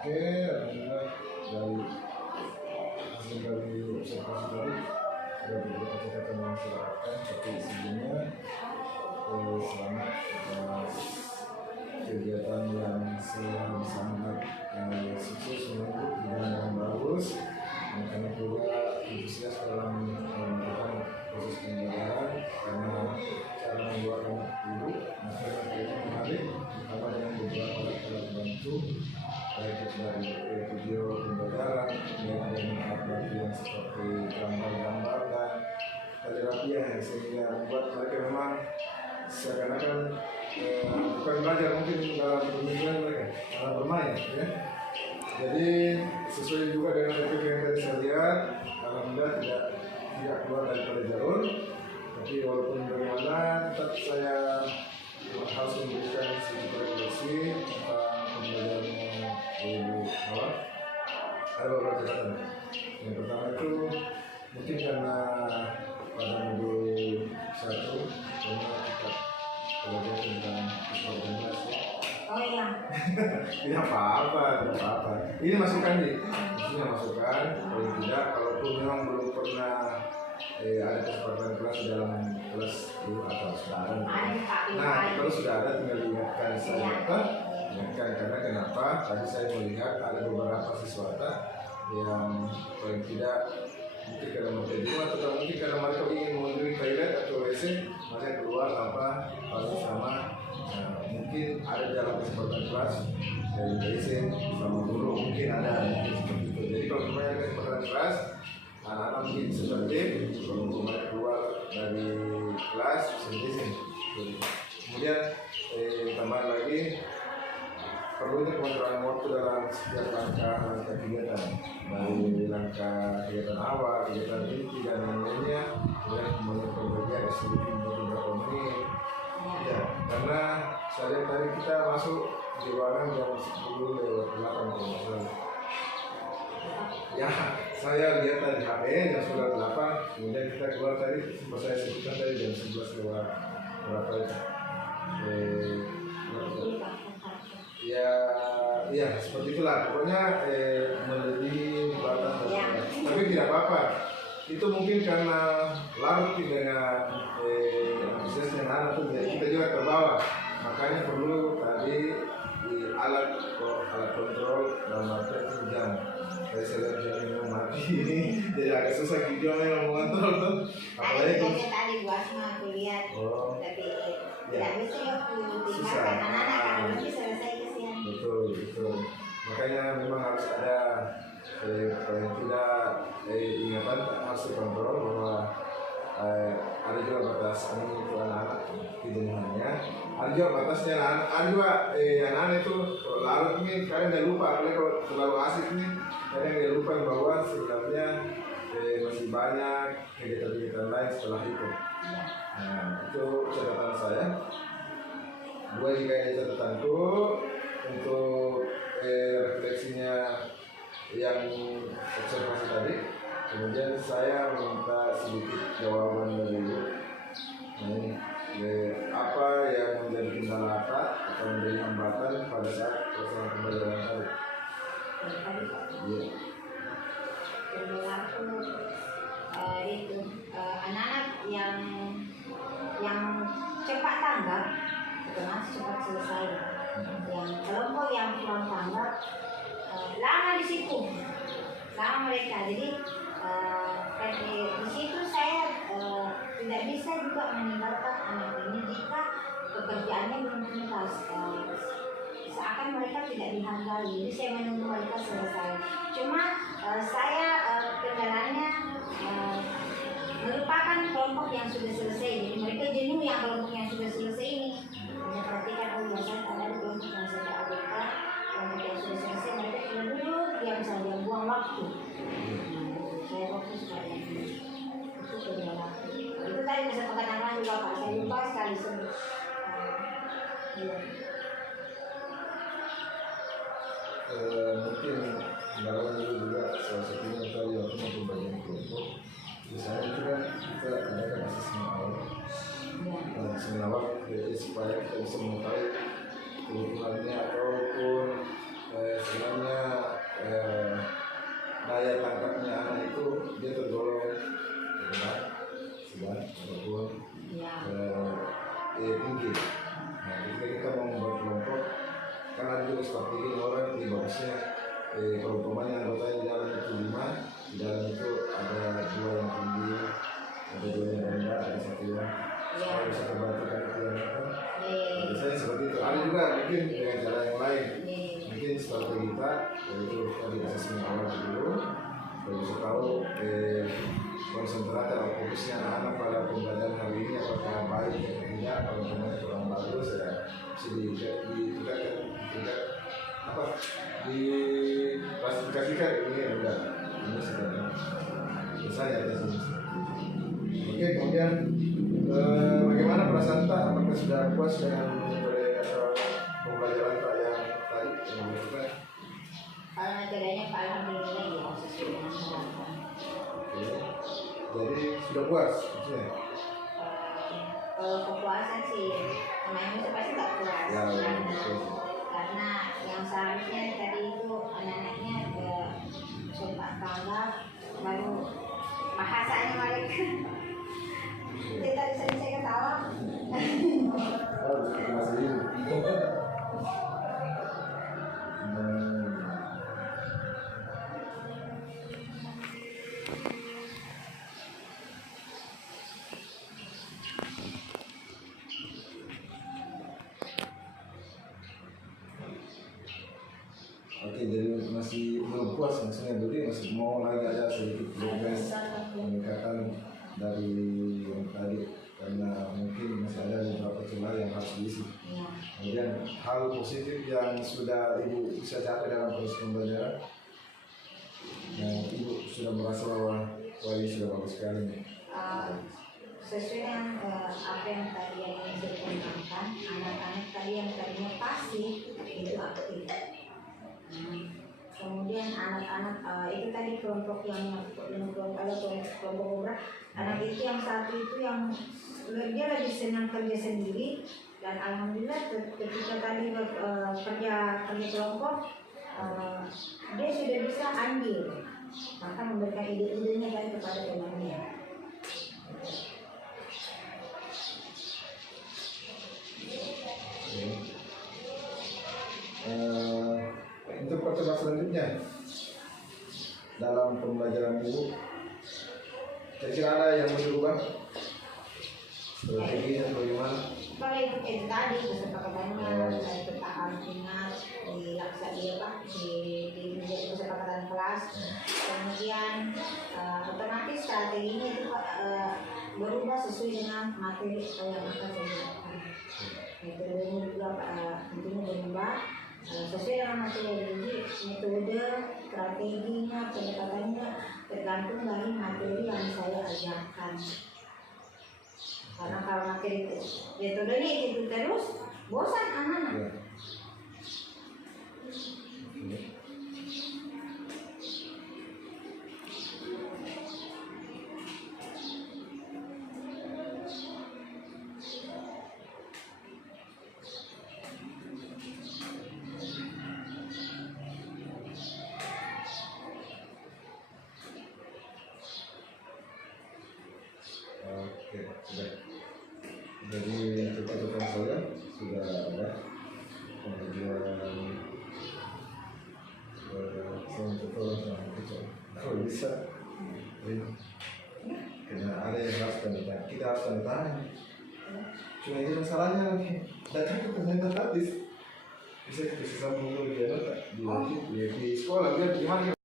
Oke, alhamdulillah dari hasil dari observasi tadi ada beberapa catatan yang saya dapatkan, tapi sebelumnya selamat atas kegiatan yang sangat sukses menuntut dengan yang bagus, dan kami juga antusias dalam melakukan proses pembelajaran karena cara membuat anak dulu masyarakat ini menarik, terutama dengan beberapa alat bantu baik dari video pembelajaran yang ada alat yang seperti gambar-gambar dan kaligrafi sehingga membuat mereka memang seakan-akan bukan belajar mungkin dalam pemikiran mereka malah bermain ya. Jadi sesuai juga dengan topik yang tadi saya lihat, alhamdulillah tidak keluar daripada jalur, tapi walaupun bagaimana tetap saya harus memberikan sedikit refleksi tentang pembelajarannya Ibu Hawa. Ada beberapa catatan. Yang pertama itu mungkin karena pada modul 1 karena kita belajar tentang organisasi. Oh iya. Tidak apa-apa. Ini masukan nih, maksudnya masukan. Paling tidak, kalaupun memang belum pernah ada kesempatan kelas di dalam kelas dulu atau sudah ada. Nah, kalau sudah ada tinggal diingatkan saya ingatkan karena kenapa? Tadi saya melihat ada beberapa siswa yang paling tidak mungkin karena mau tidur atau mungkin karena mereka ingin mengunjungi toilet atau WC, mereka keluar tanpa paling sama. Mungkin ada dalam kesempatan kelas dari WC sama guru mungkin ada seperti itu. Jadi kalau ada kesempatan kelas, anak-anak mungkin seperti kalau mereka keluar dari kelas sendiri. Kemudian tambahan lagi perlunya pengontrolan waktu dalam setiap langkah kegiatan, dari langkah kegiatan awal, kegiatan inti dan lain-lainnya, kemudian pembagian sedikit beberapa menit. Ya, karena saya lihat tadi kita masuk di ruangan jam 10 lewat 8 kalau nggak salah. Ya, saya lihat tadi HP jam 10 lewat 8, kemudian kita keluar tadi, sempat saya sebutkan tadi jam 11 lewat berapa itu. Ya seperti itulah pokoknya melebihi batas tapi tidak apa-apa, itu mungkin karena larut dengan antusiasnya anak tuh kita juga terbawa, makanya perlu tadi di alat kontrol dalam arti jam. Saya lihat jam mati ini jadi agak susah gitu yang mengontrol tuh, apalagi tadi buat semua aku lihat tapi tidak bisa aku tinggalkan anak-anak karena nanti selesai kesian. Betul. Makanya memang harus ada paling tidak ingatan harus dikontrol bahwa ada juga batas untuk anak-anak hidupnya, ada juga batasnya ada juga anak-anak itu larut ini kadang dia lupa, apalagi kalau terlalu asik ini kadang dia lupa bahwa sebenarnya masih banyak kegiatan-kegiatan lain setelah itu. Nah itu catatan saya. Dua jika ini catatanku untuk refleksinya yang observasi tadi. Kemudian saya minta sedikit jawaban dari Ibu. Apa yang menjadi kendala atau menjadi hambatan pada saat pelaksanaan pembelajaran tadi? Iya. Perilaku itu anak-anak yang cepat tanggap otomatis cepat selesai. Yang kelompok yang kurang tanggap lama di situ, lama mereka. Jadi di situ saya tidak bisa juga meninggalkan anak ini jika pekerjaannya belum tuntas. Seakan mereka tidak dihargai, jadi saya menunggu mereka selesai. Cuma saya kendalanya melupakan kelompok yang sudah selesai. Jadi mereka jenuh yang kelompok yang sudah selesai ini. Hanya perhatikan biasanya ada kelompok yang sudah ABK, kelompok yang sudah selesai mereka sudah duduk diam saja, buang waktu. Saya fokus pada itu kendala. Itu tadi kesepakatan lain juga Pak. Saya lupa sekali sebut. Mungkin kendala juga salah satunya tadi waktu pembagian kelompok. Biasanya itu kan kita adakan asesmen awal. Asesmen awal supaya kita bisa mengetahui kebutuhannya ataupun sebenarnya daya tangkapnya anak itu dia tergolong rendah, sedang ataupun Iya. tinggi. Nah, ketika kita mau membuat kelompok, kan ada juga strategi orang di bagusnya kalau umpamanya anggota di dalam itu 5, di dalam itu ada 2 yang tinggi, ada 2 yang rendah, ada 1 yang bisa terbantukan itu yang apa. Biasanya seperti itu. Ada juga mungkin dengan cara yang lain. Mungkin strategi kita yaitu tadi asesmen awal dulu, kita bisa tahu konsentrasi atau fokusnya anak-anak pada pembelajaran hari ini apakah baik atau tidak, kalau memang kurang bagus ya bisa diklasifikasikan ini enggak, ini sebenarnya selesai atas ini. Oke, kemudian bagaimana perasaan tak? Apakah sudah puas dengan pembelajaran tak yang tadi yang dilakukan? Kalau materinya alhamdulillah ya sesuai dengan harapan. Jadi sudah puas maksudnya? Kalau kepuasan sih namanya itu pasti tak puas Ya, karena yang seharusnya tadi itu anak-anaknya sempat tanggap baru bahasanya mereka dia tadi saya ketawa. Oke, jadi masih belum puas maksudnya, jadi masih mau lagi ada sedikit progres peningkatan dari yang tadi karena mungkin masih ada beberapa celah yang harus diisi. Kemudian hal positif yang sudah Ibu bisa capai dalam proses pembelajaran, yang Ibu sudah merasa bahwa wah ini sudah bagus sekali nih. Sesuai dengan apa yang tadi yang saya kembangkan, anak-anak tadi yang tadinya pasif itu aktif. Kemudian anak-anak itu tadi kelompok yang kelompok obra, anak itu yang satu itu yang dia lagi senang kerja sendiri dan alhamdulillah ketika tadi kerja kelompok dia sudah bisa andil, maka memberikan ide-idenya kan kepada temannya. Untuk pertemuan selanjutnya dalam pembelajaran Ibu, kira-kira ada yang berubah strateginya bagaimana? Kalau itu tadi kesepakatannya saya tetap ingat di laksanakan di kesepakatan kelas, kemudian otomatis strateginya itu berubah sesuai dengan materi yang akan saya gunakan. Metodenya juga tentunya berubah sesuai dengan materi metode, strateginya, pendekatannya tergantung dari materi yang saya ajarkan. Karena kalau materi metodenya itu terus bosan anak-anak. Oke, sudah. Jadi catatan saya sudah ada. Kemudian kalau bisa, karena ada yang harus kita harus tanda tangan. Cuma itu masalahnya data itu ternyata gratis. Bisa kita sambung dulu di sekolah biar gimana?